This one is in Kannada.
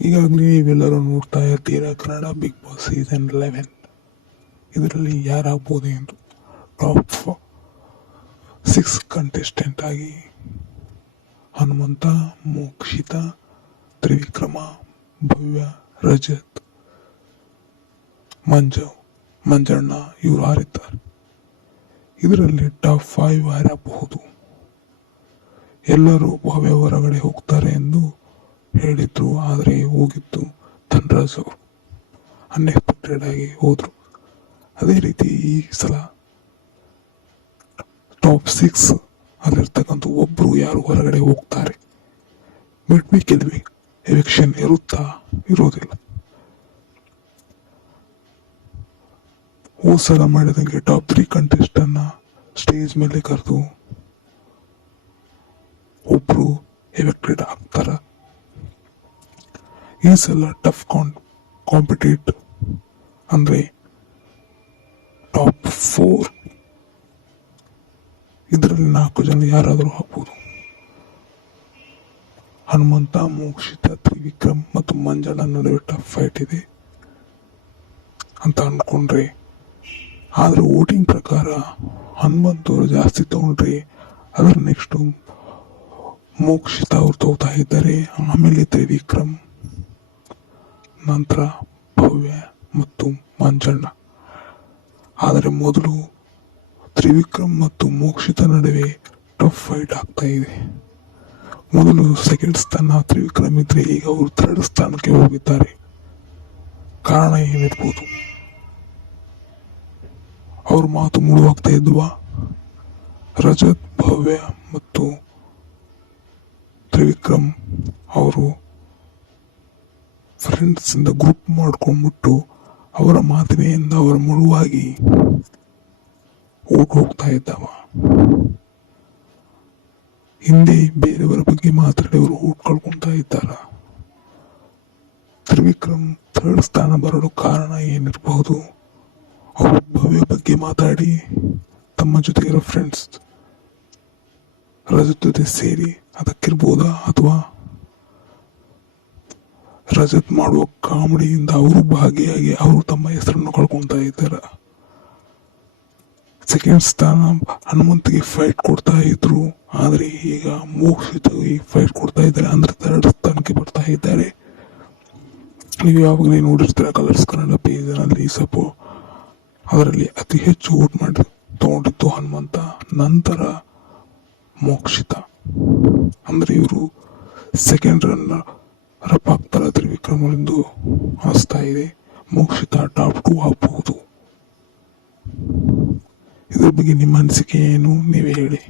ಈಗಾಗಲೇ ನೀವೆಲ್ಲರೂ ನೋಡ್ತಾ ಇರ್ತೀರಾ ಕನ್ನಡ ಬಿಗ್ ಬಾಸ್ ಸೀಸನ್ 11. ಇದರಲ್ಲಿ ಯಾರಾಗ್ಬೋದು ಎಂದು ಟಾಪ್ 6 ಕಂಟೆಸ್ಟೆಂಟ್ ಆಗಿ ಹನುಮಂತ, ಮೋಕ್ಷಿತ, ತ್ರಿವಿಕ್ರಮ, ಭವ್ಯ, ರಜತ್, ಮಂಜಣ್ಣ ಇವರು ಹಾರಿದ್ದಾರೆ. ಇದರಲ್ಲಿ ಟಾಪ್ 5 ಯಾರಾಗಬಹುದು? ಎಲ್ಲರೂ ಭವ್ಯ ಹೊರಗಡೆ ಹೋಗ್ತಾರೆ ಎಂದು ಹೇಳಿದ್ರು, ಆದರೆ ಹೋಗಿದ್ದು ಧನ್ರಾಜ್ ಅವರು. ಅನ್ಎಕ್ಸ್ಪೆಕ್ಟೆಡ್ ಆಗಿ ಹೋದ್ರು. ಅದೇ ರೀತಿ ಈ ಸಲ ಟಾಪ್ 6 ಅಲ್ಲಿರ್ತಕ್ಕಂಥ ಒಬ್ರು ಯಾರು ಹೊರಗಡೆ ಹೋಗ್ತಾರೆ. ಮಿಡ್ ವೀಕ್ ಎವಿಕ್ಷನ್ ಇರುತ್ತಾ? ಇರೋದಿಲ್ಲ. ಹೋದ ಸಲ ಮಾಡಿದಂಗೆ ಟಾಪ್ 3 ಕಂಟೆಸ್ಟ್ ಅನ್ನ ಸ್ಟೇಜ್ ಮೇಲೆ ಕರೆದು ಒಬ್ರು ಎವಿಕ್ಟೆಡ್ ಆಗ್ತಾರ. ಈ ಸಲ ಟಫ್ ಕಾಂಪಿಟೇಟ್ ಅಂದ್ರೆ ಟಾಪ್ 4 ಇದರಲ್ಲಿ 4 ಜನ ಯಾರಾದರೂ ಆಗ್ಬೋದು. ಹನುಮಂತ, ಮೋಕ್ಷಿತ, ತ್ರಿವಿಕ್ರಮ್ ಮತ್ತು ಮಂಜಣ್ಣ ನಡುವೆ ಟಫ್ ಫೈಟ್ ಇದೆ ಅಂತ ಅನ್ಕೊಂಡ್ರೆ, ಆದ್ರೆ ವೋಟಿಂಗ್ ಪ್ರಕಾರ ಹನುಮಂತವರು ಜಾಸ್ತಿ ತಗೊಂಡ್ರೆ ಅದರ ನೆಕ್ಸ್ಟ್ ಮೋಕ್ಷಿತ ಅವ್ರು ತಗೋತಾ ಇದ್ದಾರೆ, ಆಮೇಲೆ ತ್ರಿವಿಕ್ರಮ್, ನಂತರ ಭವ್ಯ ಮತ್ತು ಮಂಜಣ್ಣ. ಆದರೆ ಮೊದಲು ತ್ರಿವಿಕ್ರಮ್ ಮತ್ತು ಮೋಕ್ಷಿತ ನಡುವೆ ಟಫ್ ಫೈಟ್ ಆಗ್ತಾ ಇದೆ. ಮೊದಲು ಸೆಕೆಂಡ್ ಸ್ಥಾನ ತ್ರಿವಿಕ್ರಮ್ ಇದ್ರೆ ಈಗ ಅವರು 3rd ಸ್ಥಾನಕ್ಕೆ ಹೋಗಿದ್ದಾರೆ. ಕಾರಣ ಏನಿರ್ಬೋದು? ಅವ್ರ ಮಾತು ಮುಳುವಾಗ್ತಾ ಇದ್ವಾ? ರಜತ್, ಭವ್ಯ ಮತ್ತು ತ್ರಿವಿಕ್ರಮ್ ಅವರು ಫ್ರೆಂಡ್ಸ್ ಇಂದ ಗ್ರೂಪ್ ಮಾಡ್ಕೊಂಡ್ಬಿಟ್ಟು ಅವರ ಮಾತಿನೆಯಿಂದ ಅವರ ಮುಳುವಾಗಿ ಓಟ್ ಹೋಗ್ತಾ ಇದ್ದಾವ. ಹಿಂದೆ ಬೇರೆಯವರ ಬಗ್ಗೆ ಮಾತಾಡಿ ಅವರು ಓಟ್ ಕಳ್ಕೊಂತಾ ಇದ್ದಾರ. ತ್ರಿವಿಕ್ರಮ್ 3rd ಸ್ಥಾನ ಬರಲು ಕಾರಣ ಏನಿರಬಹುದು? ಅವರು ಭವ್ಯ ಬಗ್ಗೆ ಮಾತಾಡಿ ತಮ್ಮ ಜೊತೆಗಿರೋ ಫ್ರೆಂಡ್ಸ್ ರಜತ್ ಜೊತೆ ಸೇರಿ ಅದಕ್ಕಿರ್ಬೋದಾ? ಅಥವಾ ರಜತ್ ಮಾಡುವ ಕಾಮಿಡಿಯಿಂದ ಅವರು ಭಾಗಿಯಾಗಿ ಅವರು ತಮ್ಮ ಹೆಸರನ್ನು ಕಳ್ಕೊಂತಾ ಇದ್ದಾರ. ಸೆಕೆಂಡ್ ಸ್ಥಾನ ಹನುಮಂತಿಗೆ ಫೈಟ್ ಕೊಡ್ತಾ ಇದ್ರು, ಆದ್ರೆ ಈಗ ಮೋಕ್ಷಿತಗೆ ಫೈಟ್ ಕೊಡ್ತಾ ಇದ್ದಾರೆ, ಅಂದ್ರೆ 3rd ಸ್ಥಾನಕ್ಕೆ ಬರ್ತಾ ಇದ್ದಾರೆ. ನೀವು ಯಾವಾಗಲೇ ನೋಡಿರ್ತೀರ ಕಲರ್ಸ್ ಕನ್ನಡ ಪೇಜ್ನಲ್ಲಿ ಅದರಲ್ಲಿ ಅತಿ ಹೆಚ್ಚು ವೋಟ್ ಮಾಡಿ ತಗೊಂಡಿದ್ದು ಹನುಮಂತ, ನಂತರ ಮೋಕ್ಷಿತ. ಅಂದ್ರೆ ಇವರು ಸೆಕೆಂಡ್ ರಪ್ ಆಗ್ತಾರ ತ್ರಿವಿಕ್ರಮ್ ಎಂದು ಅನಿಸ್ತಾ ಇದೆ. ಮೋಕ್ಷಿತ ಟಾಪ್ 2 ಆಗಬಹುದು. ಇದ್ರ ಬಗ್ಗೆ ನಿಮ್ಮ ಅನಿಸಿಕೆ ಏನು? ನೀವೇ ಹೇಳಿ.